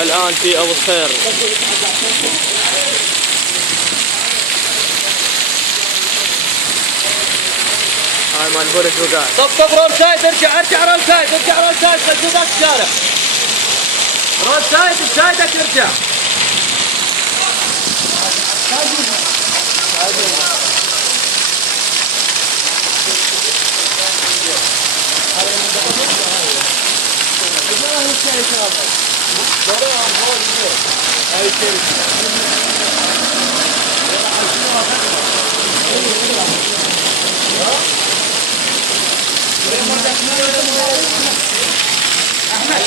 الآن في أبو الخير. هاي مال بورد وقاعد. طب رول سايد، ارجع رول سايد، خلي ذاك الشارع. رول سايد بسايدك ارجع. احمد